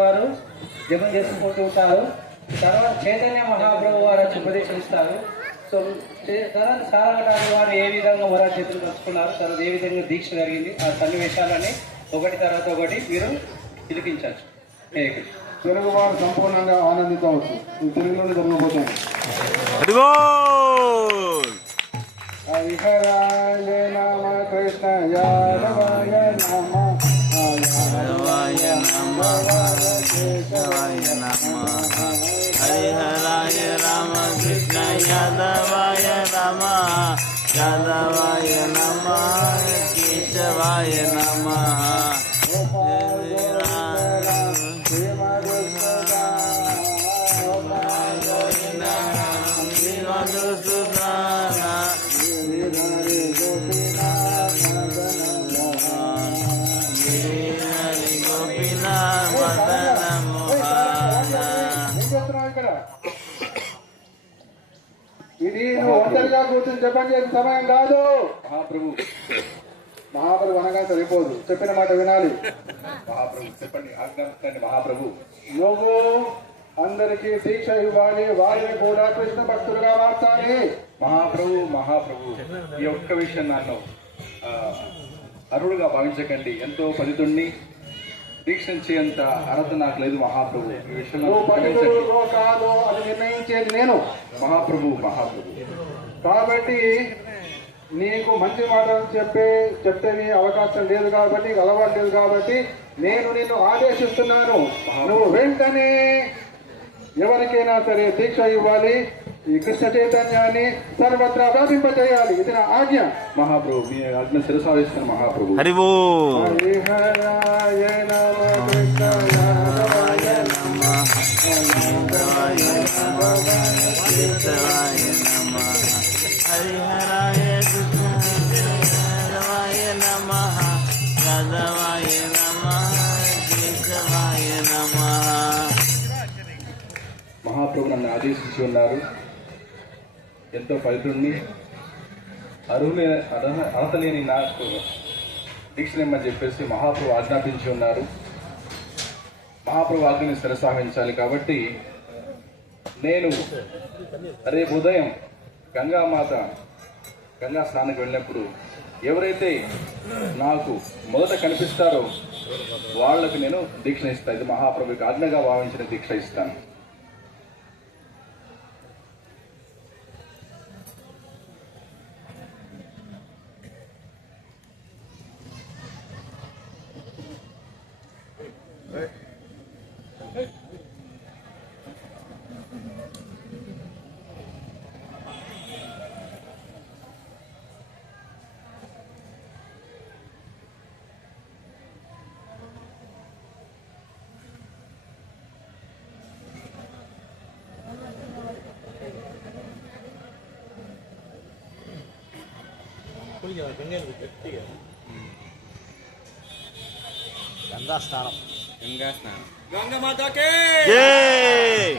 వారు జపం చేసుకుంటూ ఉంటారు. తర్వాత చైతన్య మహాప్రభు వారు వచ్చి ఉపదేశిస్తారు. సో తర్వాత సారంగటారు వారు ఏ విధంగా వరా చేతులు కలుసుకున్నారు, తర్వాత ఏ విధంగా దీక్ష జరిగింది, ఆ సన్నివేశాలని ఒకటి తర్వాత ఒకటి మీరు తిలకించవచ్చు. తెలుగు వారు సంపూర్ణంగా ఆనందించవచ్చు. తెలుగులోనే జరగబోతుంది. హరిహరాయ నమ కృష్ణ యాదవాయ నమ కేశవాయ నమః. హరిహరాయ రామ కృష్ణ యాదవాయ నమః. యాదవాయ నమః కేశవాయ నమః. ఇది నువ్వు ఒంటరిగా కూర్చొని జపం చేసే సమయం కాదు. మహాప్రభు అనగా సరిపోదు, చెప్పిన మాట వినాలి. మహాప్రభు చెప్పండి, ఆజ్ఞాపించండి. మహాప్రభు నువ్వు అందరికీ దీక్ష ఇవ్వాలి, వారిని కూడా కృష్ణ భక్తులుగా మార్చాలి. మహాప్రభు ఈ ఒక్క విషయం నన్ను అర్హుడుగా భావించకండి. ఎంతో పతితుణ్ణి దీక్షించేంత అర్హత నాకు లేదు మహాప్రభు. ఈ విషయంలో కాదు, అది నిర్ణయించేది నేను. మహాప్రభు కాబట్టి నీకు మంచి మాటలు చెప్పేవి అవకాశం లేదు కాబట్టి, నీకు అలవాటు లేదు కాబట్టి నేను నిన్ను ఆదేశిస్తున్నాను. నువ్వు వెంటనే ఎవరికైనా సరే దీక్ష ఇవ్వాలి, ఈ కృష్ణ చైతన్యాన్ని సర్వత్రా వ్యాపింపజేయాలి. ఇది నా ఆజ్ఞ. మహాప్రభు మీ ఆజ్ఞ శిరసావిస్తాను మహాప్రభు. హరి బోల్. హరిహరాయ నమ కృష్ణ యాదవాయ నమః. యాదవాయ నమః కేశవాయ నమః. హరిహరాయ కృష్ణ యాదవాయ నమః. యాదవాయ నమః కేశవాయ నమః. మహాప్రభు నన్ను ఆదేశించి ఉన్నారు. ఎంతో పవిత్రుణ్ణి, అర్హత లేని నాకు దీక్షనిమ్మని చెప్పేసి మహాప్రభు ఆజ్ఞాపించి ఉన్నారు. మహాప్రభు ఆజ్ఞని శిరసాహించాలి. కాబట్టి నేను రేపు ఉదయం గంగా స్నానానికి వెళ్ళినప్పుడు ఎవరైతే నాకు మొదట కనిపిస్తారో వాళ్ళకి నేను దీక్ష ఇస్తాను. ఇది మహాప్రభుకి ఆజ్ఞగా భావించిన దీక్ష ఇస్తాను. గంగా స్నానం. గంగమాతకే జై.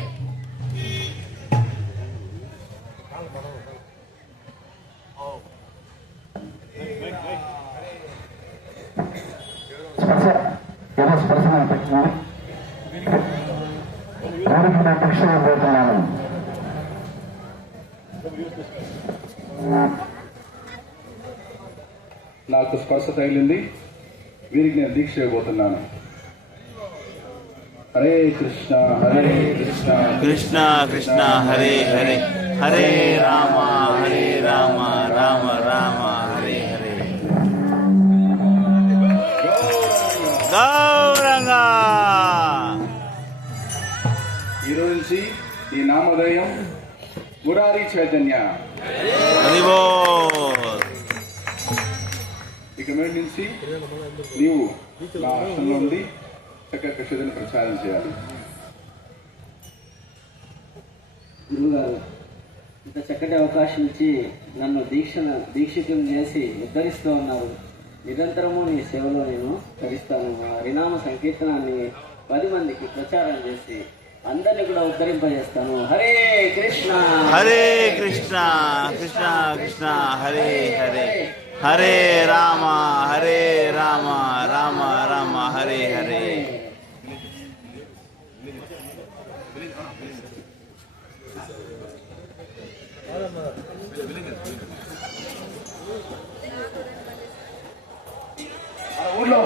నాకు స్పర్శ తగిలింది, వీరికి నేను దీక్ష ఇవ్వబోతున్నాను. హరే కృష్ణ కృష్ణ కృష్ణ హరే హరే, హరే రామ రామ రామ హరే హరే. గౌరంగా. ఈరోజు నుంచి ఈ నామోదయం మురారి చైతన్య. హరి బోల్. ఇక మీద నుంచి నీవు నా ఆశ్రమంలో ఉండి చక్కగా కృష్ణుని ప్రచారం చేయాలి. గురువుగారు ఇంత చక్కటి అవకాశం ఇచ్చి నన్ను దీక్షితులు చేసి ఉద్ధరిస్తూ ఉన్నారు. నిరంతరము నీ సేవలో నేను తరిస్తాను. హరినామ సంకీర్తనాన్ని 10 మందికి ప్రచారం చేసి అందరినీ కూడా ఉద్ధరింపజేస్తాను. హరే కృష్ణ కృష్ణ కృష్ణ హరే హరే, హరే రామ రామ రామ హరే హరే. మన ఊర్లో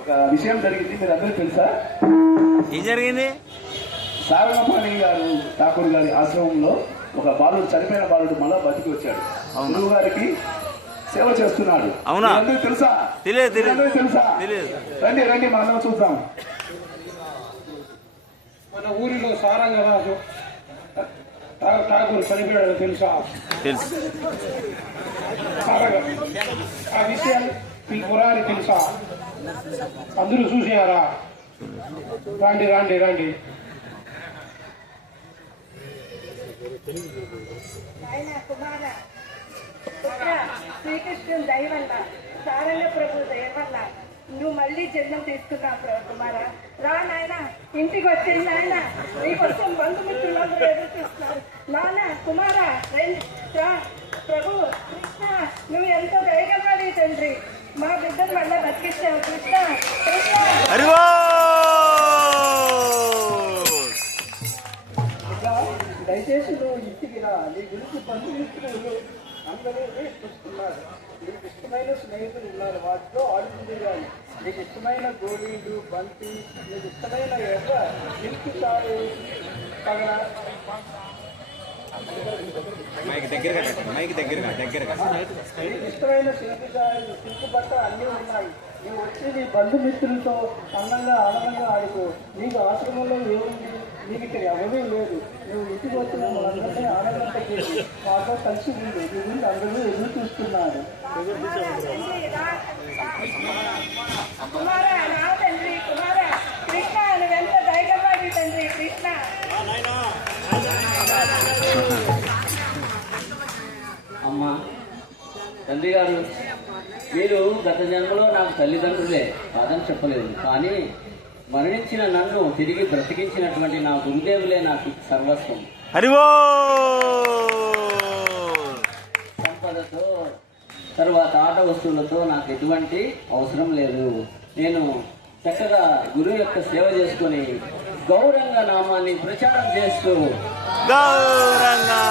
ఒక విషయం జరిగింది, మీరు అందరూ తెలుసా? ఏం జరిగింది? సారంగపాణి గారు ఠాకూర్ గారి ఆశ్రమంలో ఒక బాలుడు, చనిపోయిన బాలుడు మళ్ళా బతికి వచ్చాడు. గురువు గారికి సేవ చేస్తున్నాడు. అవునా? అందరూ తెలుసా? తెలియదు. తెలుసా? తెలియదు. రండి రండి, మనం చూద్దాం. మన ఊరిలో సారంగరాజు ఠాకూర్ చనిపోయాడు తెలుసా? తెలుసు. ఆ విషయాలు ఈ పురాణి తెలుసా? అందరూ చూసారా? రండి రండి రండి. శ్రీకృష్ణుని దయ వల్ల, సారంగ ప్రభు దయ వల్ల నువ్వు మళ్ళీ జన్మం తీసుకున్నావు కుమార. రా నాయన, ఇంటికి వచ్చేది నాయన. నీకోసం బంధుమిత్రులందరూ ఎదురు చూస్తున్నారు. నాన్న కుమార రా. ప్రభు కృష్ణ, నువ్వు ఎంతో దయగలవాడి తండ్రి. మా బిడ్డను మళ్ళీ బతికిస్తావు కృష్ణ. కృష్ణ దయచేసి నువ్వు ఇంటికి రా. నీ గురించి బంధుమిత్రులు అందరూ చూస్తున్నారు. నీకు ఇష్టమైన స్నేహితులు ఉన్నారు, వాటిలో ఆడుతుంది. కానీ నీకు ఇష్టమైన గోళీలు, బంతి, నీకు ఇష్టమైన ఎర్ర సిల్క్ సారీ పగల, నీకు ఇష్టమైన సిల్క్ సారీలు, సిల్క్ బట్ట అన్నీ ఉన్నాయి. నువ్వు వచ్చి నీ బంధుమిత్రులతో అందంగా ఆనందంగా ఆడుకో. నీకు ఆశ్రమంలో ఏముంది? నీకు ఇక్కడ ఎవరూ లేదు. నువ్వు ఇంటికి వచ్చిన వాళ్ళందరినీ ఆనందంతో చేసి మాతో కలిసి ఉంది. నీ గురించి అందరూ ఎదురు చూస్తున్నారు. కుమార నా తండ్రి, కుమార కృష్ణ, నువ్వెంత దయగలవాడి తండ్రి కృష్ణ. అమ్మా, తండ్రి గారు, మీరు గత జన్మలో నాకు తల్లిదండ్రులే కాదని చెప్పలేదు. కానీ మరణించిన నన్ను తిరిగి బ్రతికించినటువంటి నా గురుదేవులే నాకు సర్వస్వం. హరివో సంపదతో, తర్వాత ఆట వస్తువులతో నాకు ఎటువంటి అవసరం లేదు. నేను చక్కగా గురువు యొక్క సేవ చేసుకుని గౌరంగ నామాన్ని ప్రచారం చేస్తూ గౌరంగా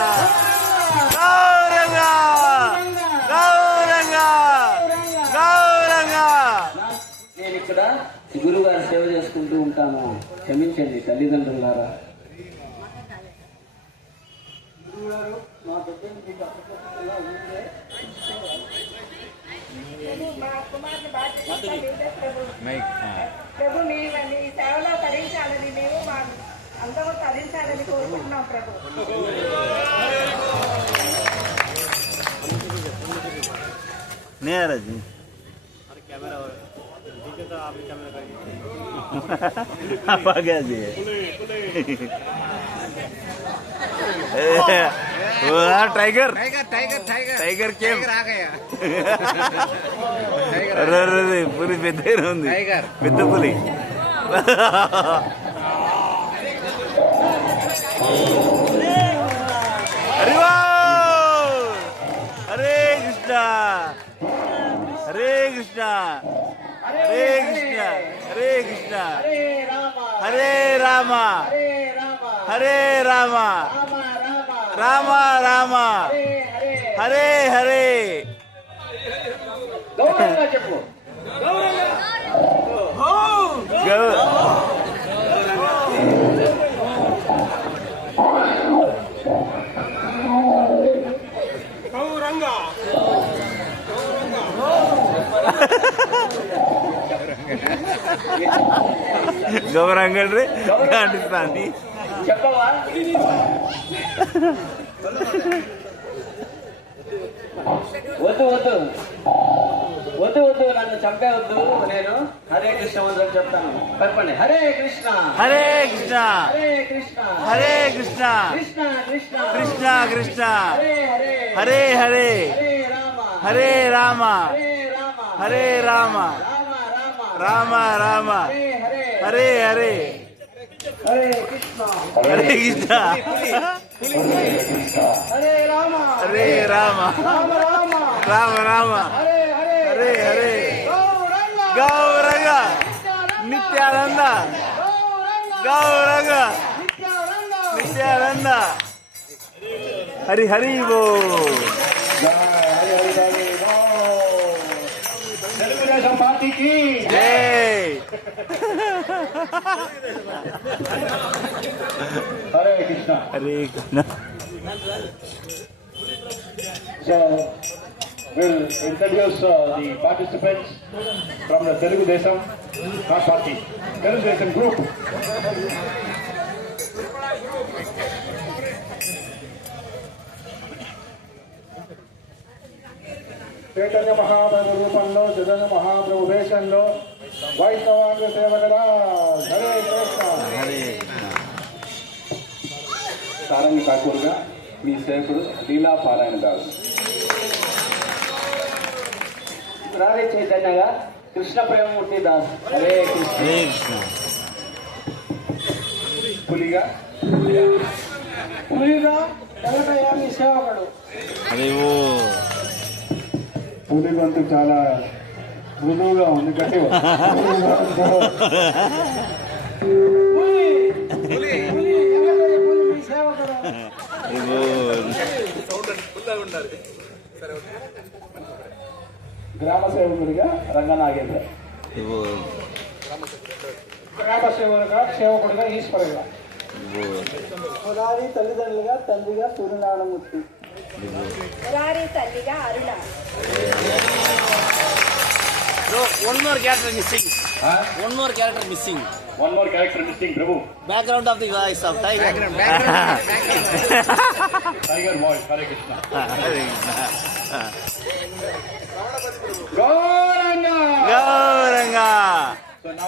గౌరంగా గౌరంగా గౌరంగా నేను ఇక్కడ గురువు గారి సేవ చేసుకుంటూ ఉంటాను. క్షమించండి తల్లిదండ్రులారా. గురువుగారు మా బిడ్డను మీకు అప్పచెప్పకుండా ఉంటే మా కుమారుని బాధ్యత ప్రభు. ప్రభు మీ సేవలో తరించాలని, మేము మా అందరూ తరించాలని కోరుకుంటున్నాం ప్రభు. నేరాజీ टाइगर टाइगर टाइगर टाइगर के पूरी पेद्द पेद्द पुली हरे कृष्णा हरे कृष्णा हरे कृष्णा हरे कृष्णा हरे रामा हरे रामा रामा रामा हरे हरे గౌరంగడ్రి గాండిస్తాంది చెప్పవా? వద్దు వద్దు వద్దు వద్దు, నన్ను చంపేవద్దు. నేను హరే కృష్ణ మంత్రం చెప్తాను. చెప్పండి. హరే కృష్ణ హరే కృష్ణ హరే కృష్ణ హరే కృష్ణ కృష్ణ కృష్ణ కృష్ణ కృష్ణ హరే హరే హరే హరే హరే రామ హరే రామ హరే రామ హరే రామ రామ రామ రామ రామ హరే హరే హరే హరే హరే కృష్ణ హరే కృష్ణ హరే రామ హరే రామ రామ రామ రామ రామ హరే హరే హరే హరే గౌరంగ నిత్యానంద గౌరంగ నిత్యానంద హరి హరి బో తెలుగుదేశం పార్టీకి జై Hare Krishna. Hare Krishna. So, we'll introduce the participants from the Telugu Desam, not party, Telugu Desam group. Chaitanya Mahaprabhu రూపంలో చైతన్య మహాప్రభు వేషంలో వైష్ణవాంగ సేవకులా హరే కృష్ణ. హరే సారంగి ఠాకూర్గా మీ సేవకుడు లీలా పారాయణ దాస్. రాధే చైతన్యగా కృష్ణ ప్రేమమూర్తి దాస్. హరే కృష్ణ. హరే కృష్ణ. పులిగా వెంకటయ్య మీ సేవకుడు. హరి ఓ పులి గొంతు చాలా మృదువుగా ఉంది గట్టిగా. హరి బోల్. గ్రామ సేవకుడిగా రంగనాగేంద్ర. హరి బోల్. గ్రామ సేవకుడిగా ఈశ్వరుగా. హరి బోల్. మురారి తల్లిదండ్రులుగా తండ్రిగా సూర్యనారాయణమూర్తి. మురారి తల్లిగా అరుణ. Bro, one more character missing. One more character missing. One more character missing, Prabhu. Background of the voice of Tiger. Tiger voice, Hare Krishna. Hare Krishna. Gauranga! Gauranga.